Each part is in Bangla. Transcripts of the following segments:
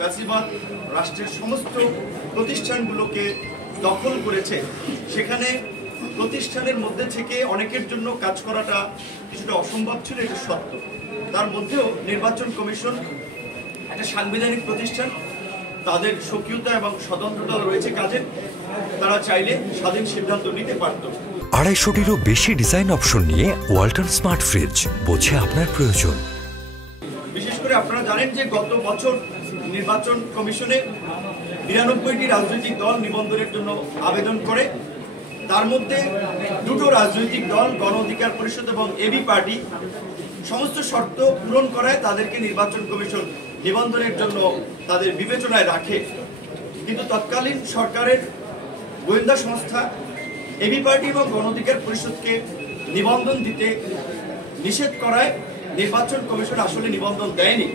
ফ্যাসিবাদ রাষ্ট্রের সমস্ত প্রতিষ্ঠানগুলোকে দখল করেছে, সেখানে প্রতিষ্ঠানের মধ্যে থেকে অনেকের জন্য কাজ করাটা কিছুটা অসম্ভব ছিল, এটা সত্য। তার মধ্যেও নির্বাচন কমিশন একটা সাংবিধানিক প্রতিষ্ঠান, তাদের স্বকীয়তা এবং স্বতন্ত্রতা রয়েছে কাজে, তারা চাইলে স্বাধীন সিদ্ধান্ত নিতে পারত। 250টিরও বেশি ডিজাইন অপশন নিয়ে ওয়ালটন স্মার্ট ফ্রিজ, বোঝে আপনার প্রয়োজন। বিশেষ করে আপনারা জানেন যে গত বছর নির্বাচন কমিশনে 92টি রাজনৈতিক দল নিবন্ধনের জন্য আবেদন করে, তার মধ্যে দুটো রাজনৈতিক দল গণ অধিকার পরিষদ এবং এবি পার্টি সমস্ত শর্ত পূরণ করায় তাদেরকে নির্বাচন কমিশন নিবন্ধনের জন্য তাদের বিবেচনায় রাখে। কিন্তু তৎকালীন সরকারের গোয়েন্দা সংস্থা এবি পার্টি এবং গণ অধিকার পরিষদকে নিবন্ধন দিতে নিষেধ করায় নির্বাচন কমিশন আসলে নিবন্ধন দেয়নি।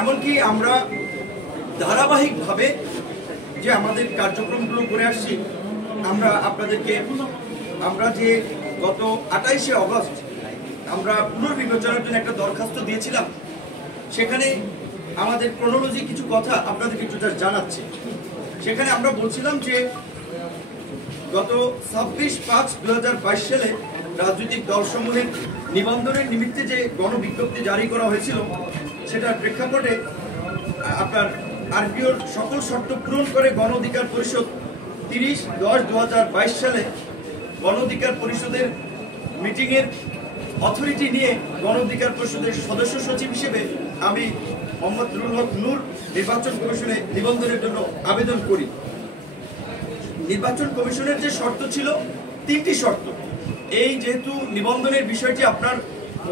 এমনকি আমরা ধারাবাহিকভাবে যে আমাদের কার্যক্রমগুলো করে আসছি, আমরা যে গত 28শে অগস্ট আমরা পুনর্বিবেচনার জন্য একটা দরখাস্ত দিয়েছিলাম, সেখানে আমাদের ক্রোনোলজি কিছু কথা আপনাদেরকে একটু জানাচ্ছি। সেখানে আমরা বলছিলাম যে গত 26/5/2022 সালে রাজনৈতিক দলসমূহের নিবন্ধনের নিমিত্তে যে গণবিজ্ঞপ্তি জারি করা হয়েছিল, সেটার প্রেক্ষাপটে আপনার আরপিওর সকল শর্ত পূরণ করে গণ অধিকার পরিষদ 30/10/2022 সালে গণ অধিকার পরিষদের মিটিংয়ের অথরিটি নিয়ে গণ অধিকার পরিষদের সদস্য সচিব হিসেবে আমি মোহাম্মদ রুহুল হক নূর নির্বাচন কমিশনে নিবন্ধনের জন্য আবেদন করি। নির্বাচন কমিশনের যে শর্ত ছিল 3টি শর্ত। এই যেহেতু নিবন্ধনের বিষয়টি আপনার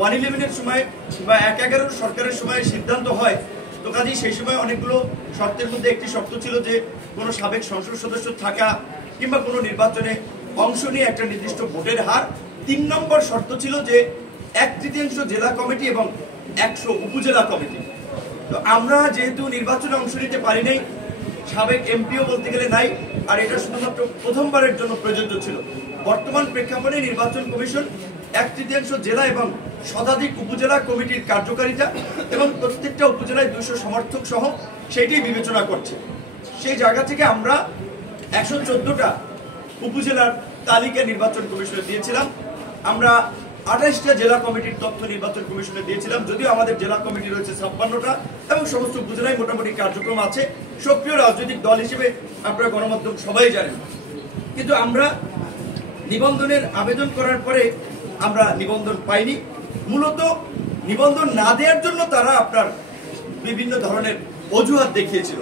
111-এর সময় বা 1/11 সরকারের সময় সিদ্ধান্ত হয়, তো কাজেই সেই সময় অনেকগুলো শর্তের মধ্যে একটি শর্ত ছিল যে কোনো সাবেক সংসদ সদস্য থাকা কিংবা কোনো নির্বাচনে অংশ নিয়ে একটা নির্দিষ্ট ভোটের হার। 3 নম্বর শর্ত ছিল যে 1/3 জেলা কমিটি এবং 100 উপজেলা কমিটি। তো আমরা যেহেতু নির্বাচনে অংশ নিতে পারি নাই, সাবেক এমপিও বলতে গেলে নাই, আর এটা শুধুমাত্র প্রথমবারের জন্য প্রযোজ্য ছিল। বর্তমান প্রেক্ষাপটে নির্বাচন কমিশন 1/3 জেলা এবং শতাধিক উপজেলা কমিটির কার্যকারিতা এবং প্রত্যেকটা উপজেলায় 200 সমর্থক সহ সেটি বিবেচনা করছে। সেই জায়গা থেকে আমরা 114টা উপজেলার তালিকা নির্বাচন কমিশনে দিয়েছিলাম। আমরা 28টা জেলা কমিটির তথ্য নির্বাচন কমিশনে দিয়েছিলাম, যদিও আমাদের জেলা কমিটি রয়েছে 56টা এবং সমস্ত উপজেলায় মোটামুটি কার্যক্রম আছে। সক্রিয় রাজনৈতিক দল হিসেবে আপনারা গণমাধ্যম সবাই জানেন। কিন্তু আমরা নিবন্ধনের আবেদন করার পরে আমরা নিবন্ধন পাইনি। মূলত নিবন্ধন না দেওয়ার জন্য তারা আপনার বিভিন্ন ধরনের অজুহাত দেখিয়েছিল।